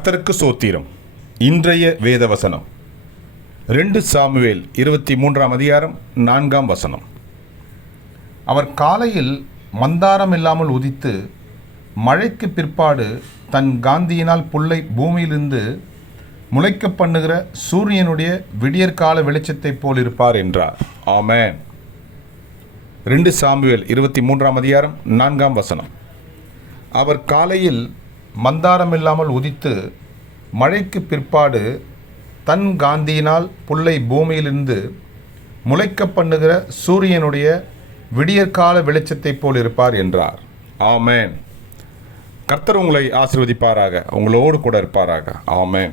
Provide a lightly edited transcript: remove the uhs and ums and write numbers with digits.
கர்த்தருக்கு சோத்திரம். இன்றைய வேத வசனம் 2 சாமுவேல் 23ஆம் அதிகாரம் 4ஆம் வசனம். அவர் காலையில் மந்தாரம் இல்லாமல் உதித்து மழைக்கு பிற்பாடு தன் காந்தியினால் புல்லை பூமியிலிருந்து முளைக்க பண்ணுகிற சூரியனுடைய விடியற்கால வெளிச்சத்தைப் போல் இருப்பார் என்றார். ஆமென். 2 சாமுவேல் 23ஆம் அதிகாரம் 4ஆம் வசனம். அவர் காலையில் மந்தாரம் இல்லாமல் உதித்து மழைக்கு பிற்பாடு தன் காந்தியினால் புல்லை பூமியிலிருந்து முளைக்க பண்ணுகிற சூரியனுடைய விடியற்கால வெளிச்சத்தைப் போல் இருப்பார் என்றார். ஆமென். கர்த்தர் உங்களை ஆசீர்வதிப்பாராக, உங்களோடு கூட இருப்பாராக. ஆமென்.